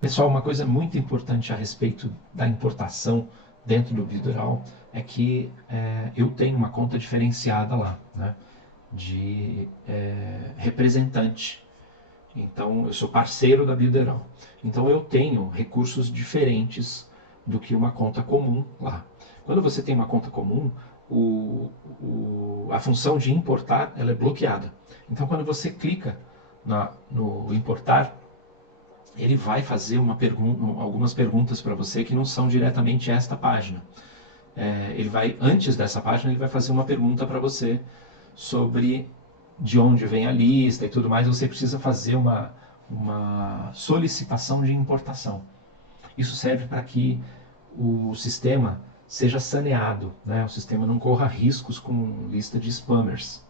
Pessoal, uma coisa muito importante a respeito da importação dentro do Builderall é que eu tenho uma conta diferenciada lá, né, de representante. Então, eu sou parceiro da Builderall. Então, eu tenho recursos diferentes do que uma conta comum lá. Quando você tem uma conta comum, a função de importar ela é bloqueada. Então, quando você clica no importar, ele vai fazer algumas perguntas para você que não são diretamente esta página. Ele vai, antes dessa página, ele vai fazer uma pergunta para você sobre de onde vem a lista e tudo mais. Você precisa fazer uma solicitação de importação. Isso serve para que o sistema seja saneado, né? O sistema não corra riscos com lista de spammers.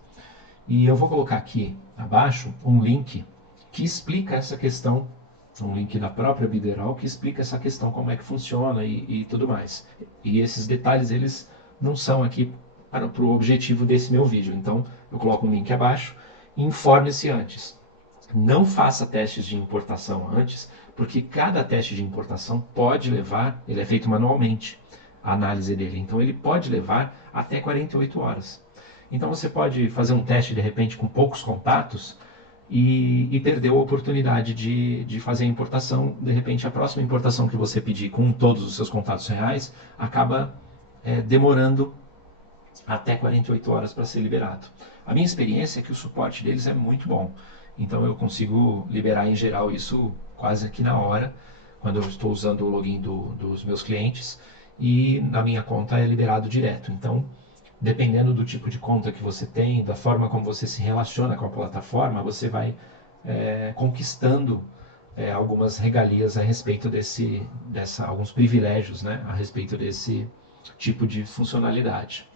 E eu vou colocar aqui abaixo um link que explica essa questão, um link da própria Bideral que explica essa questão, como é que funciona e tudo mais. E esses detalhes, eles não são aqui para o objetivo desse meu vídeo. Então, eu coloco um link abaixo e informe-se antes. Não faça testes de importação antes, porque cada teste de importação pode levar, ele é feito manualmente, a análise dele. Então, ele pode levar até 48 horas. Então você pode fazer um teste de repente com poucos contatos e perdeu a oportunidade de fazer a importação. De repente a próxima importação que você pedir com todos os seus contatos reais acaba demorando até 48 horas para ser liberado. A minha experiência é que o suporte deles é muito bom. Então eu consigo liberar em geral isso quase aqui na hora, quando eu estou usando o login dos meus clientes, e na minha conta é liberado direto. Então, dependendo do tipo de conta que você tem, da forma como você se relaciona com a plataforma, você vai conquistando algumas regalias a respeito alguns privilégios, né, a respeito desse tipo de funcionalidade.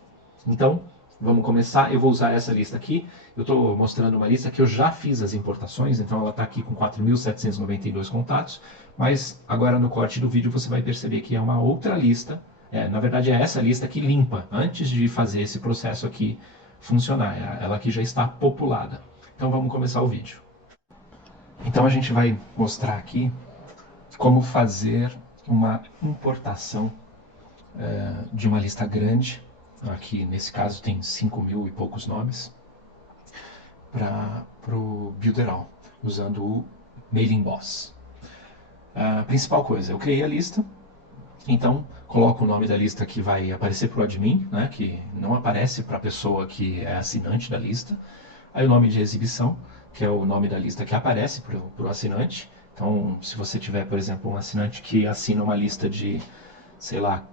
Então, vamos começar. Eu vou usar essa lista aqui. Eu estou mostrando uma lista que eu já fiz as importações, então ela está aqui com 4.792 contatos, mas agora no corte do vídeo você vai perceber que é uma outra lista. Na verdade, é essa lista que limpa, antes de fazer esse processo aqui funcionar. Ela aqui já está populada. Então vamos começar o vídeo. Então a gente vai mostrar aqui como fazer uma importação de uma lista grande. Aqui nesse caso tem 5.000 e poucos nomes para o Builderall, usando o Mailing Boss. A principal coisa, eu criei a lista, então coloco o nome da lista que vai aparecer para o admin, né, que não aparece para a pessoa que é assinante da lista. Aí o nome de exibição, que é o nome da lista que aparece para o assinante. Então, se você tiver, por exemplo, um assinante que assina uma lista de, sei lá,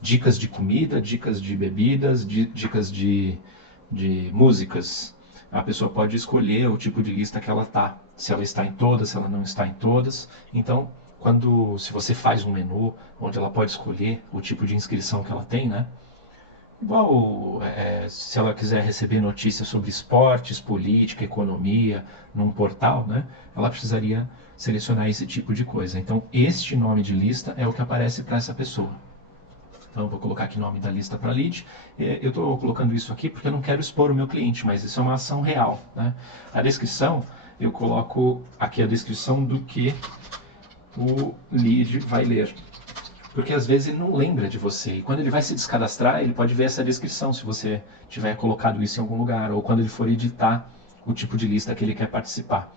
dicas de comida, dicas de bebidas, dicas de músicas, a pessoa pode escolher o tipo de lista que ela está, se ela está em todas, se ela não está em todas. Então, se você faz um menu onde ela pode escolher o tipo de inscrição que ela tem, né? Igual se ela quiser receber notícias sobre esportes, política, economia, num portal, né? Ela precisaria selecionar esse tipo de coisa. Então, este nome de lista é o que aparece para essa pessoa. Então, eu vou colocar aqui o nome da lista para lead. Eu estou colocando isso aqui porque eu não quero expor o meu cliente, mas isso é uma ação real, né? A descrição, eu coloco aqui a descrição do que o lead vai ler. Porque às vezes ele não lembra de você. E quando ele vai se descadastrar, ele pode ver essa descrição, se você tiver colocado isso em algum lugar, ou quando ele for editar o tipo de lista que ele quer participar.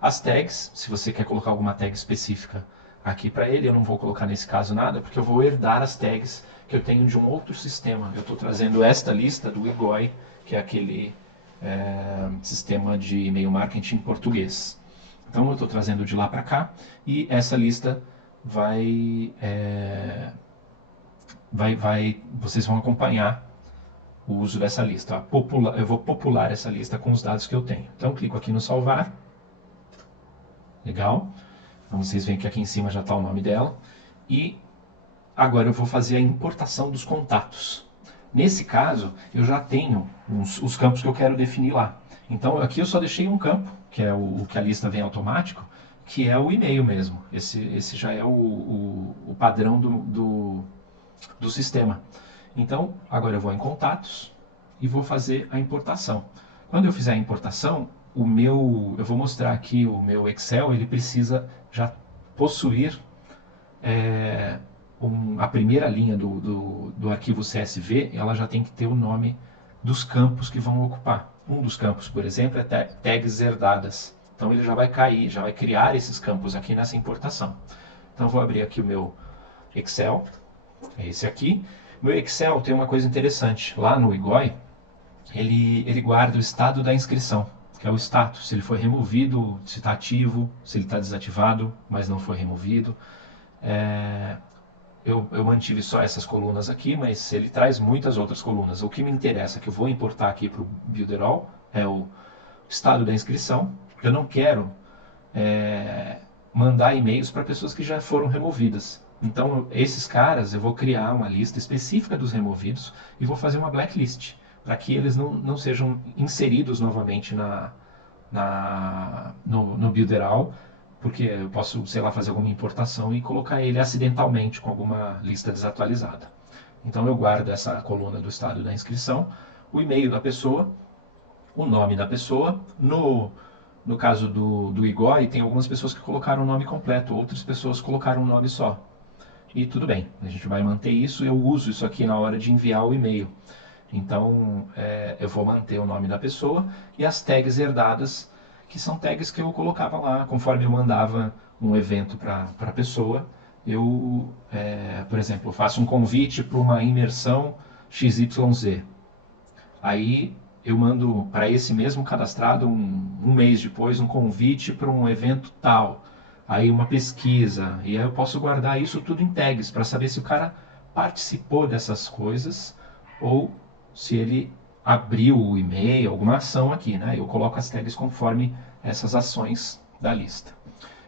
As tags, se você quer colocar alguma tag específica aqui para ele, eu não vou colocar nesse caso nada, porque eu vou herdar as tags que eu tenho de um outro sistema. Eu estou trazendo esta lista do Igoi, que é aquele sistema de e-mail marketing em português. Então eu estou trazendo de lá para cá, e essa lista vocês vão acompanhar o uso dessa lista. Eu vou popular essa lista com os dados que eu tenho. Então eu clico aqui no salvar. Legal. Então vocês veem que aqui em cima já está o nome dela. E agora eu vou fazer a importação dos contatos. Nesse caso, eu já tenho os campos que eu quero definir lá. Então aqui eu só deixei um campo, que é o que a lista vem automático, que é o e-mail mesmo. Esse já é o padrão do sistema. Então, agora eu vou em contatos e vou fazer a importação. Quando eu fizer a importação, eu vou mostrar aqui o meu Excel, ele precisa já possuir a primeira linha do arquivo CSV, ela já tem que ter o nome dos campos que vão ocupar. Um dos campos, por exemplo, é tags herdadas. Então ele já vai cair, já vai criar esses campos aqui nessa importação. Então vou abrir aqui o meu Excel, é esse aqui. Meu Excel tem uma coisa interessante. Lá no IGOI, ele guarda o estado da inscrição, que é o status, se ele foi removido, se está ativo, se ele está desativado, mas não foi removido. Eu mantive só essas colunas aqui, mas ele traz muitas outras colunas. O que me interessa, que eu vou importar aqui para o Builderall, é o estado da inscrição. Eu não quero mandar e-mails para pessoas que já foram removidas. Então, esses caras, eu vou criar uma lista específica dos removidos e vou fazer uma blacklist, para que eles não sejam inseridos novamente no Builderall, porque eu posso, sei lá, fazer alguma importação e colocar ele acidentalmente com alguma lista desatualizada. Então eu guardo essa coluna do estado da inscrição, o e-mail da pessoa, o nome da pessoa. No caso do IGOI, tem algumas pessoas que colocaram o nome completo, outras pessoas colocaram um nome só. E tudo bem, a gente vai manter isso, eu uso isso aqui na hora de enviar o e-mail. Então, eu vou manter o nome da pessoa e as tags herdadas, que são tags que eu colocava lá, conforme eu mandava um evento para a pessoa. Eu, por exemplo, faço um convite para uma imersão XYZ. Aí eu mando para esse mesmo cadastrado, um mês depois, um convite para um evento tal. Aí uma pesquisa, e aí eu posso guardar isso tudo em tags, para saber se o cara participou dessas coisas ou se ele abriu o e-mail, alguma ação aqui, né? Eu coloco as tags conforme essas ações da lista.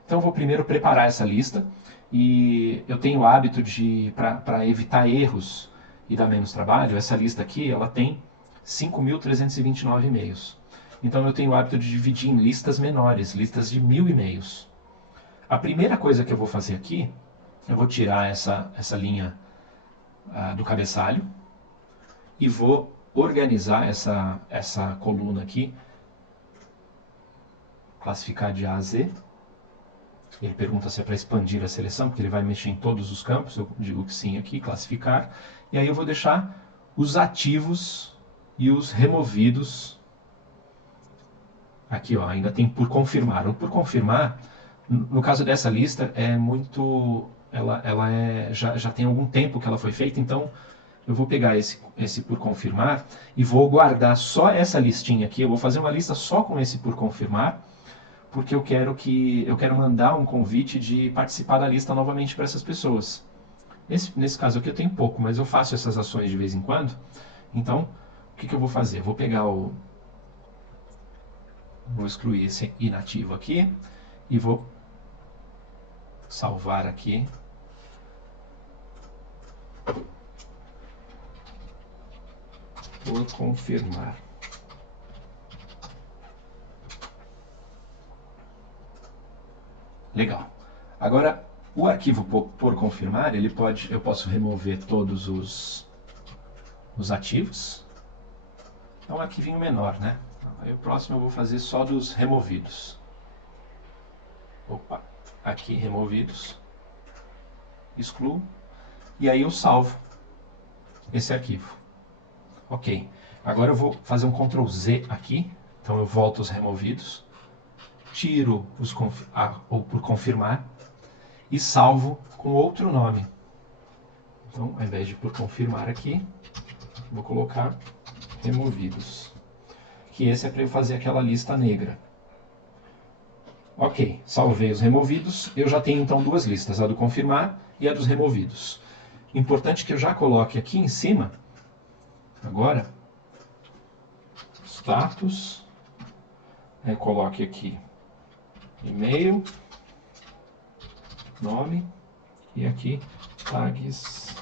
Então eu vou primeiro preparar essa lista e eu tenho o hábito de, para evitar erros e dar menos trabalho, essa lista aqui, ela tem 5.329 e-mails. Então eu tenho o hábito de dividir em listas menores, listas de 1.000 e-mails. A primeira coisa que eu vou fazer aqui, eu vou tirar essa linha do cabeçalho e vou organizar essa coluna aqui, classificar de A a Z. Ele pergunta se é para expandir a seleção, porque ele vai mexer em todos os campos, eu digo que sim aqui, classificar. E aí eu vou deixar os ativos e os removidos aqui, ó, ainda tem por confirmar. O por confirmar, no caso dessa lista, é muito... Ela já tem algum tempo que ela foi feita, então eu vou pegar esse por confirmar e vou guardar só essa listinha aqui. Eu vou fazer uma lista só com esse por confirmar, porque eu quero mandar um convite de participar da lista novamente para essas pessoas. Nesse caso aqui eu tenho pouco, mas eu faço essas ações de vez em quando. Então, o que eu vou fazer? Eu vou pegar vou excluir esse inativo aqui e vou salvar aqui. Por confirmar. Legal. Agora, o arquivo por confirmar, eu posso remover todos os ativos. É um arquivinho menor, né? Aí o próximo eu vou fazer só dos removidos. Opa, aqui removidos. Excluo. E aí eu salvo esse arquivo. Ok, agora eu vou fazer um Ctrl Z aqui, então eu volto os removidos, tiro ou por confirmar e salvo com outro nome. Então, ao invés de por confirmar aqui, vou colocar removidos, que esse é para eu fazer aquela lista negra. Ok, salvei os removidos, eu já tenho então duas listas, a do confirmar e a dos removidos. Importante que eu já coloque aqui em cima, agora, status, coloque aqui e-mail, nome e aqui tags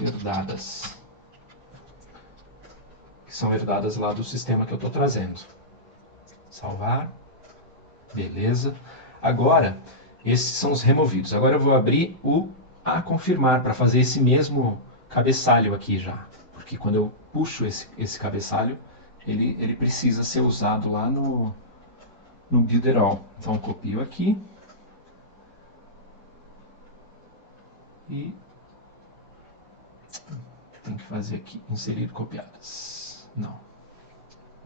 herdadas, que são herdadas lá do sistema que eu estou trazendo. Salvar, beleza. Agora, esses são os removidos. Agora eu vou abrir o a confirmar para fazer esse mesmo cabeçalho aqui já, porque quando eu puxo esse cabeçalho, ele precisa ser usado lá no Builderall. Então eu copio aqui, e tem que fazer aqui, inserir copiadas. Não,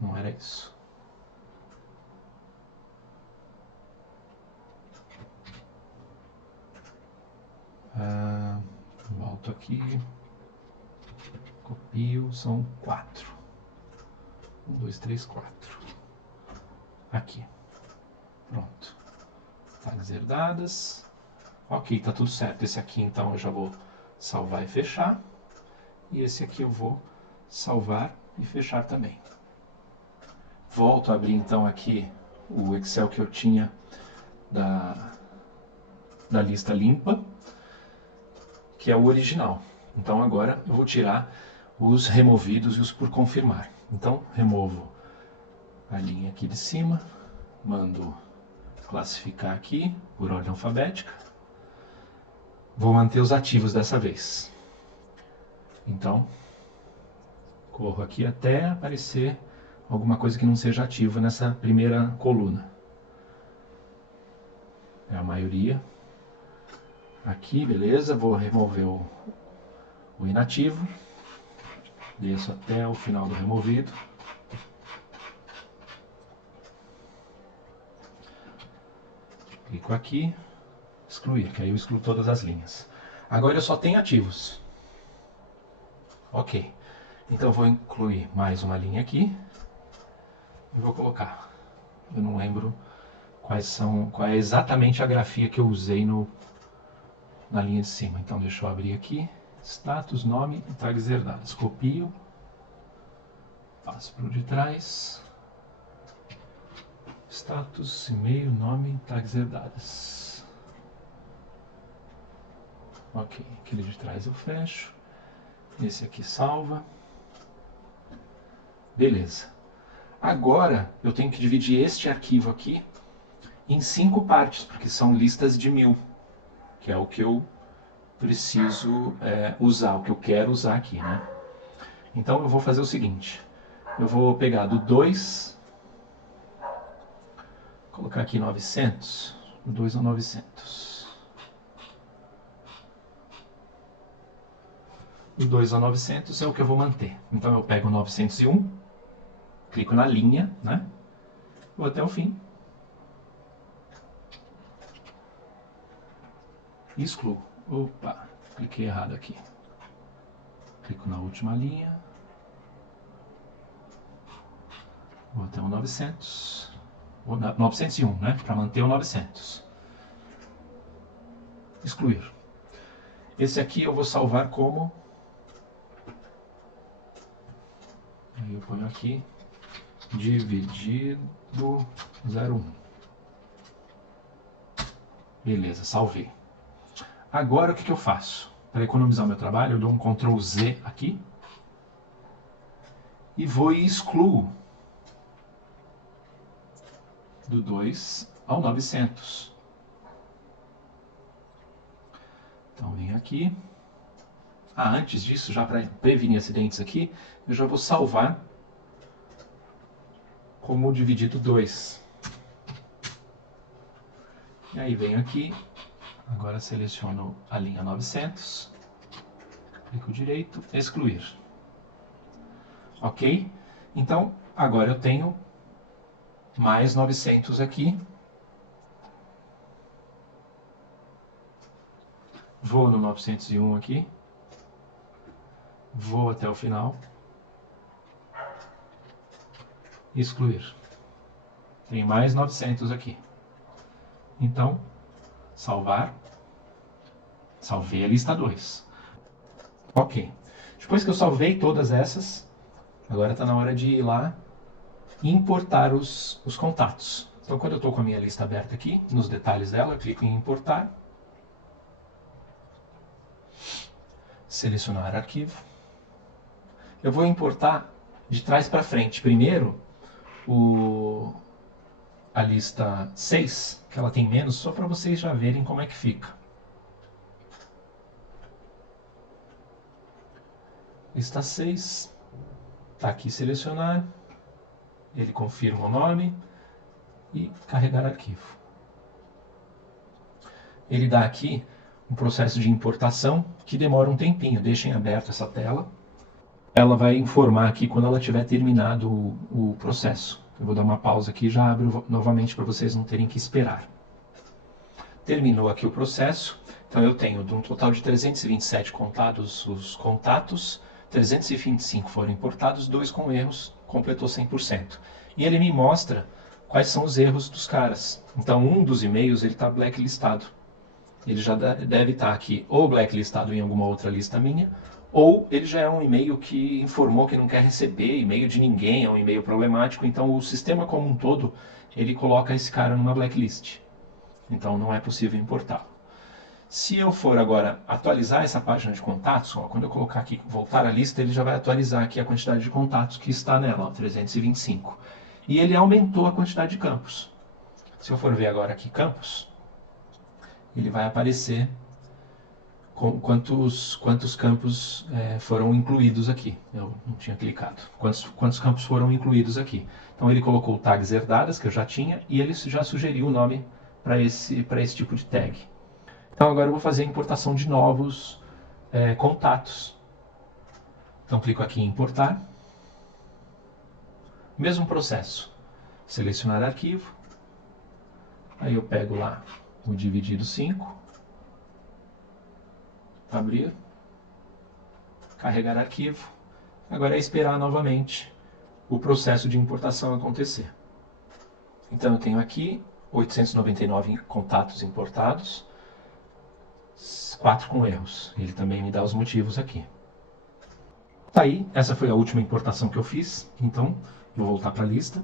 não era isso. Volto aqui, copio, são 4. 1, 2, 3, 4. Aqui. Pronto. Tags herdadas. Ok, tá tudo certo. Esse aqui então eu já vou salvar e fechar. E esse aqui eu vou salvar e fechar também. Volto a abrir então aqui o Excel que eu tinha da lista limpa, que é o original. Então agora eu vou tirar os removidos e os por confirmar. Então removo a linha aqui de cima, mando classificar aqui por ordem alfabética. Vou manter os ativos dessa vez. Então, corro aqui até aparecer alguma coisa que não seja ativa nessa primeira coluna. É a maioria. Aqui, beleza, vou remover o inativo. Desço até o final do removido. Clico aqui, excluir, que aí eu excluo todas as linhas. Agora eu só tenho ativos. Ok, então eu vou incluir mais uma linha aqui e vou colocar. Eu não lembro qual é exatamente a grafia que eu usei na linha de cima. Então deixa eu abrir aqui, status, nome e tags herdadas. Copio, passo para o de trás, status, e-mail, nome, tags herdadas. Ok, aquele de trás eu fecho. Esse aqui salva. Beleza. Agora eu tenho que dividir este arquivo aqui em 5 partes, porque são listas de 1000, que é o que eu preciso usar, o que eu quero usar aqui, né? Então eu vou fazer o seguinte, eu vou pegar do 2, colocar aqui 900, do 2 ao 900. Do 2 ao 900 é o que eu vou manter. Então eu pego o 901, clico na linha, né? Vou até o fim. E excluo. Opa, cliquei errado aqui. Clico na última linha. Vou até o 900. 901, né? Para manter o 900. Excluir. Esse aqui eu vou salvar como... Aí eu ponho aqui, dividido 01. Beleza, salvei. Agora o que eu faço? Para economizar o meu trabalho, eu dou um Ctrl Z aqui. E vou e excluo do 2 ao 900. Então venho aqui. Antes disso, já para prevenir acidentes aqui, eu já vou salvar como dividido 2. E aí venho aqui, agora seleciono a linha 900, clico direito, excluir. Ok? Então, agora eu tenho mais 900 aqui. Vou no 901 aqui. Vou até o final. Excluir. Tem mais 900 aqui. Então, salvar. Salvei a lista 2. Ok. Depois que eu salvei todas essas, agora está na hora de ir lá e importar os contatos. Então, quando eu estou com a minha lista aberta aqui, nos detalhes dela, eu clico em importar. Selecionar arquivo. Eu vou importar de trás para frente. Primeiro, a lista 6, que ela tem menos, só para vocês já verem como é que fica. Lista 6, está aqui selecionar, ele confirma o nome e carregar arquivo. Ele dá aqui um processo de importação que demora um tempinho. Deixem aberto essa tela. Ela vai informar aqui quando ela tiver terminado o processo. Eu vou dar uma pausa aqui e já abro novamente para vocês não terem que esperar. Terminou aqui o processo. Então eu tenho de um total de 327 contados os contatos, 325 foram importados, 2 com erros, completou 100%. E ele me mostra quais são os erros dos caras. Então um dos e-mails ele está blacklistado. Ele já deve estar aqui ou blacklistado em alguma outra lista minha, ou ele já é um e-mail que informou que não quer receber e-mail de ninguém, é um e-mail problemático. Então o sistema como um todo, ele coloca esse cara numa blacklist. Então não é possível importá-lo. Se eu for agora atualizar essa página de contatos, ó, quando eu colocar aqui, voltar à lista, ele já vai atualizar aqui a quantidade de contatos que está nela, ó, 325. E ele aumentou a quantidade de campos. Se eu for ver agora aqui campos, ele vai aparecer com quantos campos foram incluídos aqui. Eu não tinha clicado. Quantos campos foram incluídos aqui. Então ele colocou tags herdadas, que eu já tinha, e ele já sugeriu o nome para esse tipo de tag. Então agora eu vou fazer a importação de novos contatos. Então clico aqui em importar. Mesmo processo. Selecionar arquivo. Aí eu pego lá o dividido 5. Abrir. Carregar arquivo. Agora é esperar novamente o processo de importação acontecer. Então eu tenho aqui 899 contatos importados. 4 com erros. Ele também me dá os motivos aqui. Tá aí, essa foi a última importação que eu fiz. Então, vou voltar para a lista.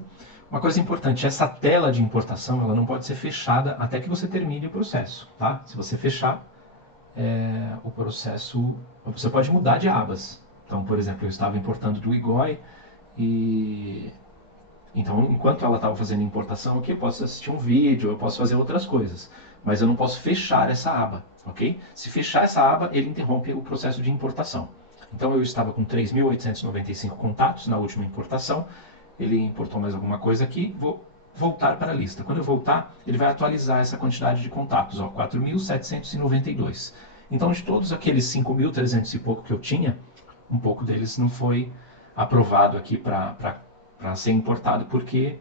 Uma coisa importante, essa tela de importação ela não pode ser fechada até que você termine o processo. Tá? Se você fechar o processo, você pode mudar de abas. Então, por exemplo, eu estava importando do IGOI e... Então, enquanto ela estava fazendo importação aqui, eu posso assistir um vídeo, eu posso fazer outras coisas. Mas eu não posso fechar essa aba, ok? Se fechar essa aba, ele interrompe o processo de importação. Então eu estava com 3.895 contatos na última importação. Ele importou mais alguma coisa aqui. Vou voltar para a lista. Quando eu voltar, ele vai atualizar essa quantidade de contatos, 4.792. Então de todos aqueles 5.300 e pouco que eu tinha, um pouco deles não foi aprovado aqui para ser importado, porque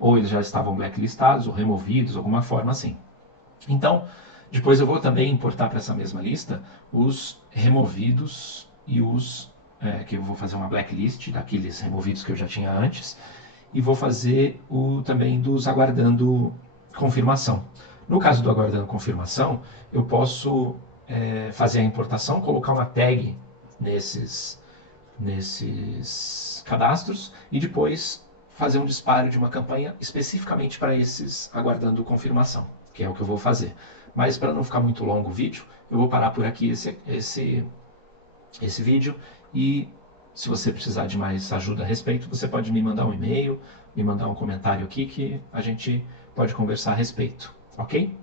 ou eles já estavam blacklistados ou removidos, alguma forma assim. Então, depois eu vou também importar para essa mesma lista os removidos e os que eu vou fazer uma blacklist daqueles removidos que eu já tinha antes, e vou fazer também dos aguardando confirmação. No caso do aguardando confirmação, eu posso fazer a importação, colocar uma tag nesses cadastros e depois fazer um disparo de uma campanha especificamente para esses aguardando confirmação, que é o que eu vou fazer. Mas para não ficar muito longo o vídeo, eu vou parar por aqui esse vídeo, e se você precisar de mais ajuda a respeito, você pode me mandar um e-mail, me mandar um comentário aqui que a gente pode conversar a respeito, ok?